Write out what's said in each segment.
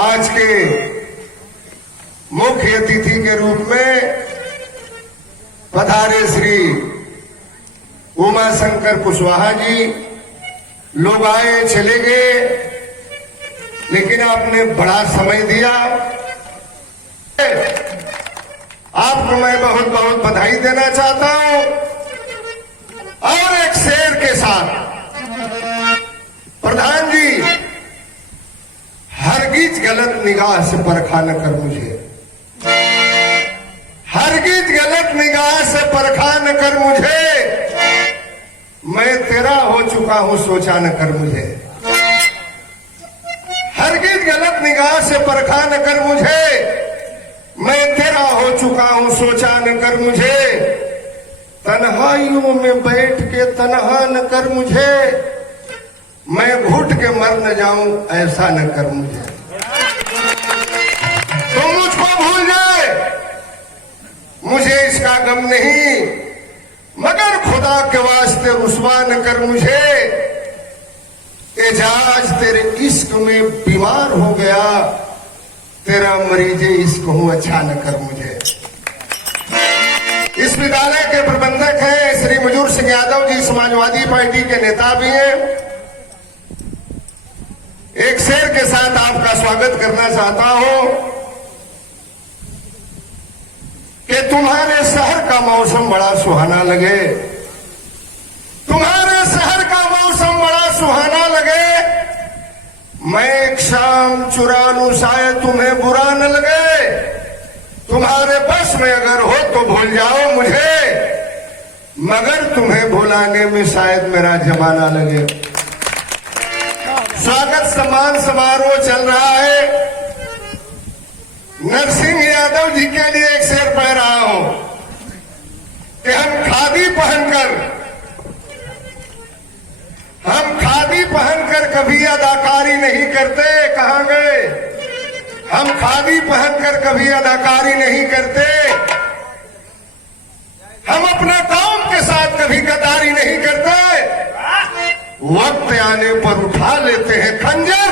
आज के मुख्य अतिथि के रूप में पधारे श्री उमाशंकर कुशवाहा जी। लोग आए चले गए, लेकिन आपने बड़ा समय दिया। आपको मैं बहुत बहुत बधाई देना चाहता हूं। और एक शेर के साथ, प्रधान जी, हरगिज गलत निगाह से परखा न कर मुझे, हरगिज गलत निगाह से परखा न कर मुझे, मैं तेरा हो चुका हूं सोचा न कर मुझे। हरगिज गलत निगाह से परखा न कर मुझे, मैं तेरा हो चुका हूं सोचा न कर मुझे। तन्हाइयों में बैठ के तन्हा न कर मुझे, मैं घुट के मर न जाऊं ऐसा न कर मुझे। तो मुझको भूल जाए मुझे इसका गम नहीं, मगर खुदा के वास्ते रुसवा न कर मुझे। एजाज तेरे इश्क में बीमार हो गया, तेरा मरीजे इश्क हूं अच्छा न कर मुझे। इस विद्यालय के प्रबंधक हैं श्री मजूर सिंह यादव जी, समाजवादी पार्टी के नेता भी हैं। एक शेर के साथ आपका स्वागत करना चाहता हूं कि तुम्हारे शहर का मौसम बड़ा सुहाना लगे, तुम्हारे शहर का मौसम बड़ा सुहाना लगे, मैं एक शाम चुरा लूं शायद तुम्हें बुरा न लगे। तुम्हारे बस में अगर हो तो भूल जाओ मुझे, मगर तुम्हें भुलाने में शायद मेरा जमाना लगे। स्वागत सम्मान समारोह चल रहा है। नरसिंह यादव जी के लिए एक शेर पढ़ रहा हूं कि हम खादी पहनकर कभी अदाकारी नहीं करते। कहां गए? हम खादी पहनकर कभी अदाकारी नहीं करते, हम अपने कौम के साथ कभी गद्दारी नहीं करते। वक्त आने पर उठा लेते हैं खंजर,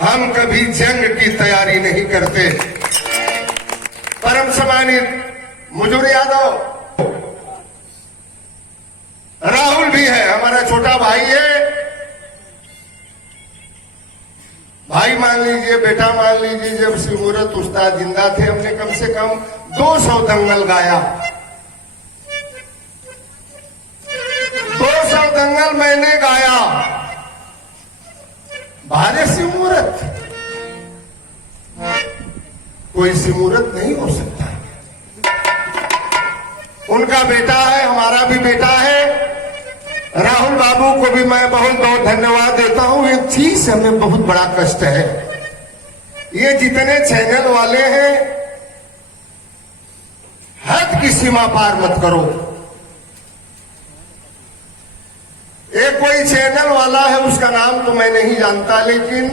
हम कभी जंग की तैयारी नहीं करते। परम सम्मानित मजूर यादव राहुल भी है, हमारा छोटा भाई है। भाई मान लीजिए, बेटा मान लीजिए, जब सिमूरत उस्ताद जिंदा थे हमने कम से कम 200 दंगल गाया। 200 दंगल मैंने गाया। भारे सिमूरत कोई सिमूरत नहीं हो सकता। उनका बेटा है, हमारा भी बेटा है। राहुल बाबू को भी मैं बहुत बहुत धन्यवाद देता हूं। एक चीज हमें बहुत बड़ा कष्ट है, ये जितने चैनल वाले हैं, हद की सीमा पार मत करो। एक कोई चैनल वाला है, उसका नाम तो मैं नहीं जानता, लेकिन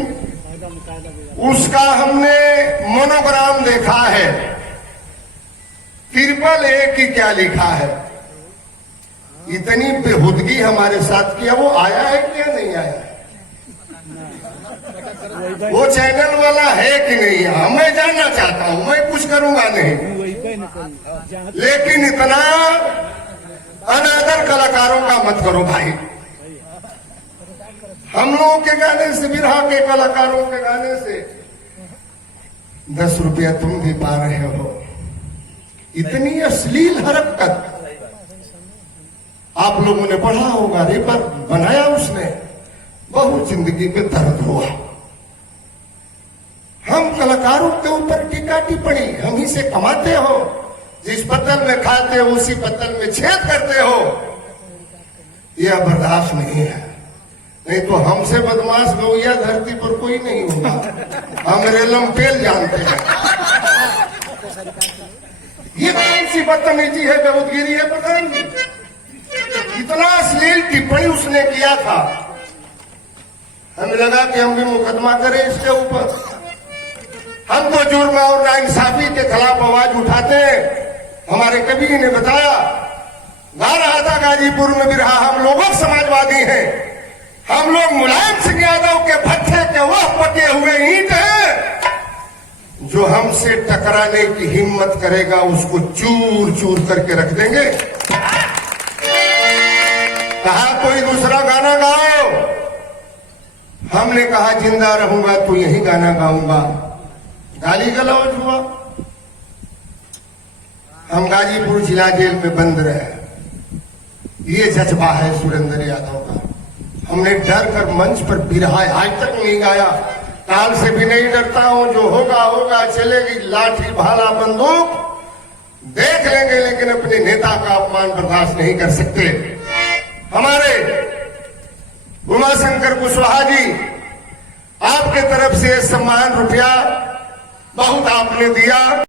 उसका हमने मोनोग्राम देखा है, AAA की क्या लिखा है। इतनी बेहुदगी हमारे साथ किया। वो आया है क्या नहीं आया? वो चैनल वाला है कि नहीं? मैं जानना चाहता हूं, मैं कुछ करूंगा नहीं, लेकिन इतना अनादर कलाकारों का मत करो भाई। हम लोगों के गाने से, बिरहा के कलाकारों के गाने से 10 रुपया तुम भी पा रहे हो। इतनी अश्लील हरकत आप लोगों ने पढ़ा होगा, रेपर बनाया उसने, बहुत जिंदगी में दर्द हुआ। हम कलाकारों के ऊपर टीका टिप्पणी, हम ही से कमाते हो, जिस पत्तल में खाते हो उसी पत्तल में छेद करते हो, यह बर्दाश्त नहीं है। नहीं तो हमसे बदमाश गौया धरती पर कोई नहीं होगा। हम रेलम पेल जानते हैं। ये कौन सी बदतमीजी है, बेबुदगिरी है प्रधान जी? इतना अश्लील टिप्पणी उसने किया था, हमें लगा कि हम भी मुकदमा करें इसके ऊपर। हम तो जुर्म और नाइंसाफी के खिलाफ आवाज उठाते हैं। हमारे कवि ने बताया, गा रहा था गाजीपुर में बिरहा, हम लोग समाजवादी हैं, हम लोग मुलायम सिंह यादव के भट्ठे के वह पके हुए ईंट हैं। जो हमसे टकराने की हिम्मत करेगा उसको चूर चूर करके रख देंगे। कहा कोई दूसरा गाना गाओ, हमने कहा जिंदा रहूंगा तो यही गाना गाऊंगा। गाली गलौज हुआ, हम गाजीपुर जिला जेल में बंद रहे। ये जज्बा है सुरेंद्र यादव का। हमने डर कर मंच पर बिरहा आज तक नहीं गाया, काल से भी नहीं डरता हूं, जो होगा होगा, चलेगी लाठी भाला बंदूक, देख लेंगे, लेकिन अपने नेता का अपमान बर्दाश्त नहीं कर सकते। हमारे उमाशंकर कुशवाहा जी, आपके तरफ से सम्मान रुपया बहुत आपने दिया।